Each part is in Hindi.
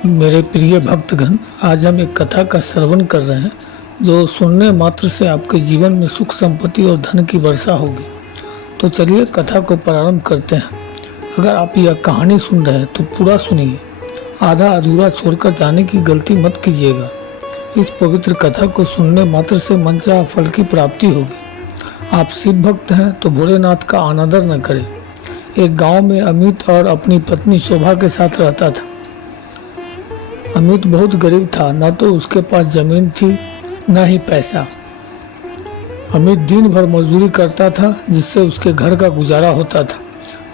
मेरे प्रिय भक्तगण, आज हम एक कथा का श्रवण कर रहे हैं जो सुनने मात्र से आपके जीवन में सुख संपत्ति और धन की वर्षा होगी। तो चलिए कथा को प्रारंभ करते हैं। अगर आप यह कहानी सुन रहे हैं तो पूरा सुनिए, आधा अधूरा छोड़कर जाने की गलती मत कीजिएगा। इस पवित्र कथा को सुनने मात्र से मनचाहा फल की प्राप्ति होगी। आप शिव भक्त हैं तो भोलेनाथ का अनादर न करें। एक गांव में अमित और अपनी पत्नी शोभा के साथ रहता था। अमित बहुत गरीब था, न तो उसके पास जमीन थी न ही पैसा। अमित दिन भर मजदूरी करता था जिससे उसके घर का गुजारा होता था।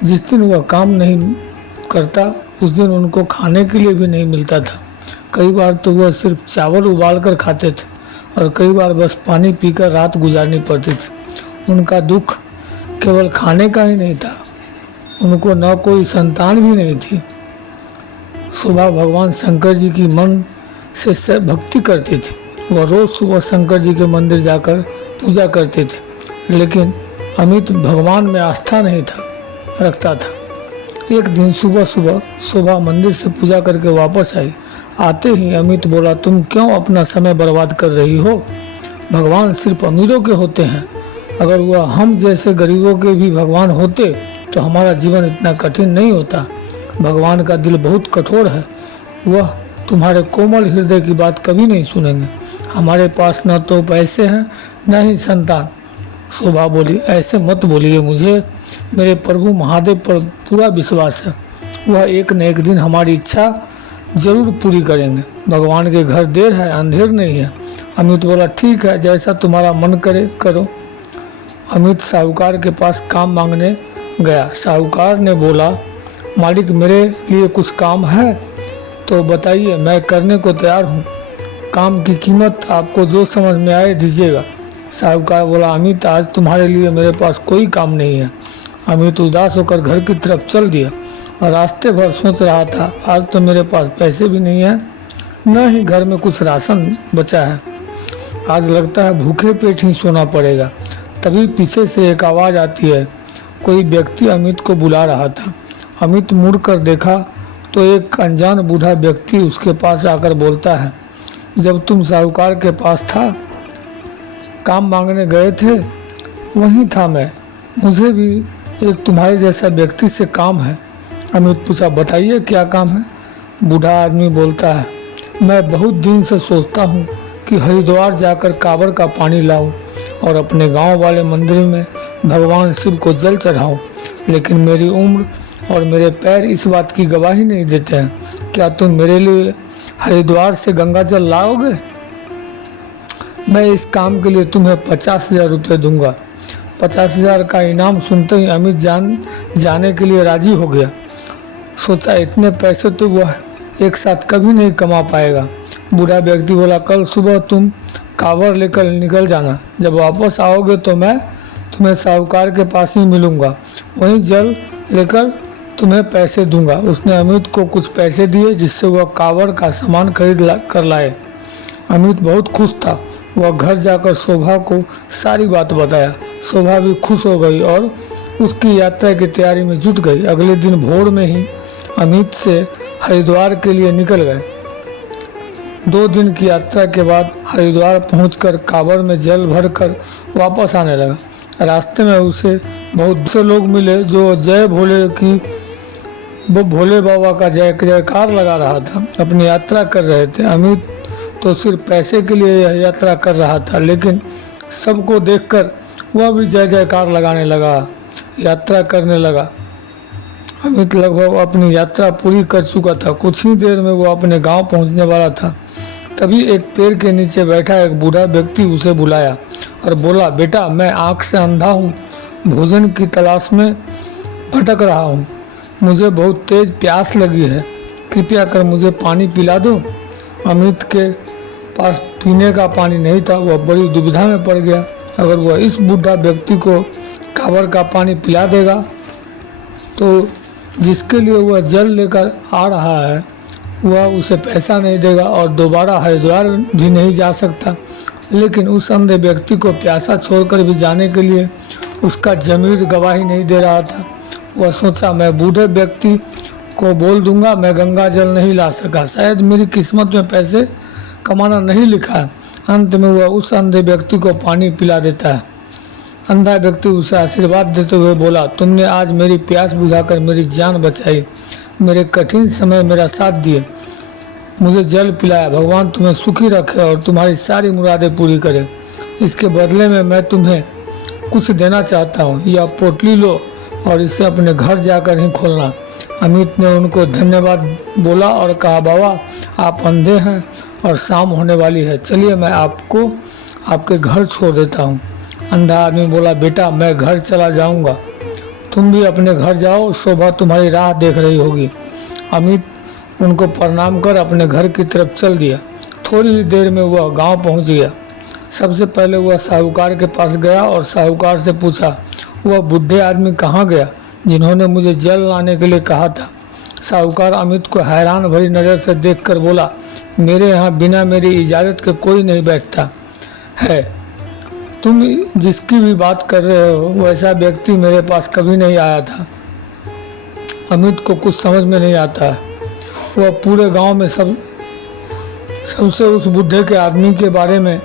जिस दिन वह काम नहीं करता उस दिन उनको खाने के लिए भी नहीं मिलता था। कई बार तो वह सिर्फ चावल उबाल कर खाते थे और कई बार बस पानी पीकर रात गुजारनी पड़ती थी। उनका दुख केवल खाने का ही नहीं था, उनको न कोई संतान भी नहीं थी। शोभा भगवान शंकर जी की मन से भक्ति करती थी। वह रोज़ सुबह शंकर जी के मंदिर जाकर पूजा करती थी, लेकिन अमित भगवान में आस्था नहीं रखता था। एक दिन सुबह सुबह शोभा मंदिर से पूजा करके वापस आई। आते ही अमित बोला, तुम क्यों अपना समय बर्बाद कर रही हो? भगवान सिर्फ अमीरों के होते हैं। अगर वह हम जैसे गरीबों के भी भगवान होते तो हमारा जीवन इतना कठिन नहीं होता। भगवान का दिल बहुत कठोर है, वह तुम्हारे कोमल हृदय की बात कभी नहीं सुनेंगे। हमारे पास न तो पैसे हैं न ही संतान। शोभा बोली, ऐसे मत बोलिए, मुझे मेरे प्रभु महादेव पर पूरा विश्वास है। वह एक न एक दिन हमारी इच्छा जरूर पूरी करेंगे। भगवान के घर देर है, अंधेर नहीं है। अमित बोला, ठीक है, जैसा तुम्हारा मन करे करो। अमित साहूकार के पास काम मांगने गया। साहूकार ने बोला, मालिक मेरे लिए कुछ काम है तो बताइए, मैं करने को तैयार हूँ। काम की कीमत आपको जो समझ में आए दीजिएगा। साहूकार बोला, अमित आज तुम्हारे लिए मेरे पास कोई काम नहीं है। अमित उदास होकर घर की तरफ चल दिया और रास्ते भर सोच रहा था, आज तो मेरे पास पैसे भी नहीं है, न ही घर में कुछ राशन बचा है। आज लगता है भूखे पेट ही सोना पड़ेगा। तभी पीछे से एक आवाज़ आती है। कोई व्यक्ति अमित को बुला रहा था। अमित मुड़कर देखा तो एक अनजान बूढ़ा व्यक्ति उसके पास आकर बोलता है, जब तुम साहूकार के पास था, काम मांगने गए थे, वहीं था मैं। मुझे भी एक तुम्हारे जैसा व्यक्ति से काम है। अमित पूछा, बताइए क्या काम है? बूढ़ा आदमी बोलता है, मैं बहुत दिन से सोचता हूँ कि हरिद्वार जाकर कांवड़ का पानी लाऊं और अपने गांव वाले मंदिर में भगवान शिव को जल चढ़ाऊं, लेकिन मेरी उम्र और मेरे पैर इस बात की गवाही नहीं देते हैं। क्या तुम मेरे लिए हरिद्वार से गंगा जल लाओगे? मैं इस काम के लिए तुम्हें 50,000 रुपये दूंगा। 50,000 का इनाम सुनते ही अमित जाने के लिए राजी हो गया। सोचा, इतने पैसे तो वह एक साथ कभी नहीं कमा पाएगा। बूढ़ा व्यक्ति बोला, कल सुबह तुम कांवड़ लेकर निकल जाना। जब वापस आओगे तो मैं तुम्हें साहूकार के पास ही मिलूंगा, वहीं जल लेकर तुम्हें पैसे दूंगा। उसने अमित को कुछ पैसे दिए जिससे वह कांवड़ का सामान खरीद कर लाए। अमित बहुत खुश था। वह घर जाकर शोभा को सारी बात बताया। शोभा भी खुश हो गई और उसकी यात्रा की तैयारी में जुट गई। अगले दिन भोर में ही अमित से हरिद्वार के लिए निकल गए। 2 दिन की यात्रा के बाद हरिद्वार पहुंचकर कांवड़ में जल भरकर वापस आने लगा। रास्ते में उसे बहुत से लोग मिले जो जय भोले की भोले बाबा का जयकार लगा रहा था, अपनी यात्रा कर रहे थे। अमित तो सिर्फ पैसे के लिए यह यात्रा कर रहा था, लेकिन सबको देखकर वह भी जय जयकार लगाने लगा, यात्रा करने लगा। अमित लगभग अपनी यात्रा पूरी कर चुका था। कुछ ही देर में वो अपने गांव पहुंचने वाला था। तभी एक पेड़ के नीचे बैठा एक बूढ़ा व्यक्ति उसे बुलाया और बोला, बेटा मैं आँख से अंधा हूँ, भोजन की तलाश में भटक रहा हूँ, मुझे बहुत तेज प्यास लगी है, कृपया कर मुझे पानी पिला दो। अमित के पास पीने का पानी नहीं था। वह बड़ी दुविधा में पड़ गया। अगर वह इस बूढ़ा व्यक्ति को कांवड़ का पानी पिला देगा तो जिसके लिए वह जल लेकर आ रहा है वह उसे पैसा नहीं देगा और दोबारा हरिद्वार भी नहीं जा सकता। लेकिन उस अंधे व्यक्ति को प्यासा छोड़कर भी जाने के लिए उसका ज़मीर गवाही नहीं दे रहा था। वह सोचा, मैं बूढ़े व्यक्ति को बोल दूंगा मैं गंगा जल नहीं ला सका, शायद मेरी किस्मत में पैसे कमाना नहीं लिखा है। अंत में वह उस अंधे व्यक्ति को पानी पिला देता है। अंधा व्यक्ति उसे आशीर्वाद देते हुए बोला, तुमने आज मेरी प्यास बुझाकर मेरी जान बचाई, मेरे कठिन समय मेरा साथ दिए, मुझे जल पिलाया। भगवान तुम्हें सुखी रखे और तुम्हारी सारी मुरादें पूरी करे। इसके बदले में मैं तुम्हें कुछ देना चाहता हूँ। यह पोटली लो और इसे अपने घर जाकर ही खोलना। अमित ने उनको धन्यवाद बोला और कहा, बाबा आप अंधे हैं और शाम होने वाली है, चलिए मैं आपको आपके घर छोड़ देता हूँ। अंधा आदमी बोला, बेटा मैं घर चला जाऊँगा, तुम भी अपने घर जाओ, शोभा तुम्हारी राह देख रही होगी। अमित उनको प्रणाम कर अपने घर की तरफ चल दिया। थोड़ी ही देर में वह गांव पहुंच गया। सबसे पहले वह साहूकार के पास गया और साहूकार से पूछा, वह बूढ़े आदमी कहाँ गया जिन्होंने मुझे जल लाने के लिए कहा था। साहूकार अमित को हैरान भरी नज़र से देखकर बोला, मेरे यहाँ बिना मेरी इजाज़त के कोई नहीं बैठता है। तुम जिसकी भी बात कर रहे हो वैसा व्यक्ति मेरे पास कभी नहीं आया था। अमित को कुछ समझ में नहीं आता है। वह पूरे गांव में सबसे उस बूढ़े के आदमी के बारे में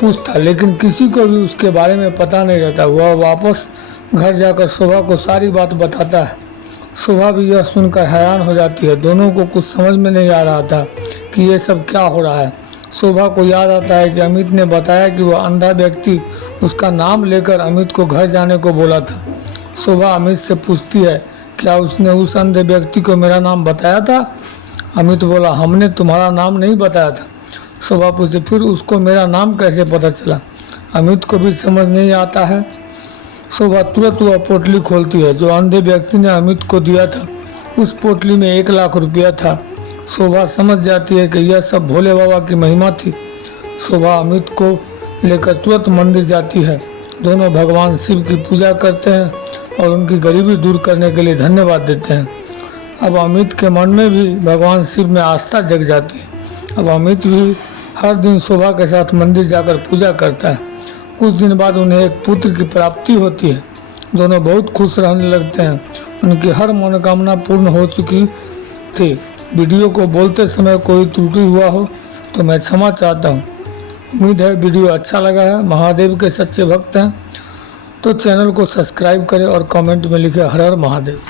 पूछता, लेकिन किसी को भी उसके बारे में पता नहीं रहता। वह वापस घर जाकर शोभा को सारी बात बताता है। शोभा भी यह सुनकर हैरान हो जाती है। दोनों को कुछ समझ में नहीं आ रहा था कि ये सब क्या हो रहा है। शोभा को याद आता है कि अमित ने बताया कि वह अंधा व्यक्ति उसका नाम लेकर अमित को घर जाने को बोला था। शोभा अमित से पूछती है, क्या उसने उस अंधे व्यक्ति को मेरा नाम बताया था? अमित बोला, हमने तुम्हारा नाम नहीं बताया था। शोभा पूछे, फिर उसको मेरा नाम कैसे पता चला? अमित को भी समझ नहीं आता है। शोभा तुरंत वह पोटली खोलती है जो अंधे व्यक्ति ने अमित को दिया था। उस पोटली में 1 लाख रुपया था। शोभा समझ जाती है कि यह सब भोले बाबा की महिमा थी। शोभा अमित को लेकर तुरंत मंदिर जाती है। दोनों भगवान शिव की पूजा करते हैं और उनकी गरीबी दूर करने के लिए धन्यवाद देते हैं। अब अमित के मन में भी भगवान शिव में आस्था जग जाती है। अब अमित भी हर दिन शोभा के साथ मंदिर जाकर पूजा करता है। कुछ दिन बाद उन्हें एक पुत्र की प्राप्ति होती है। दोनों बहुत खुश रहने लगते हैं। उनकी हर मनोकामना पूर्ण हो चुकी थी। वीडियो को बोलते समय कोई त्रुटि हुआ हो तो मैं क्षमा चाहता हूँ। उम्मीद है वीडियो अच्छा लगा है। महादेव के सच्चे भक्त हैं तो चैनल को सब्सक्राइब करें और कमेंट में लिखें हर हर महादेव।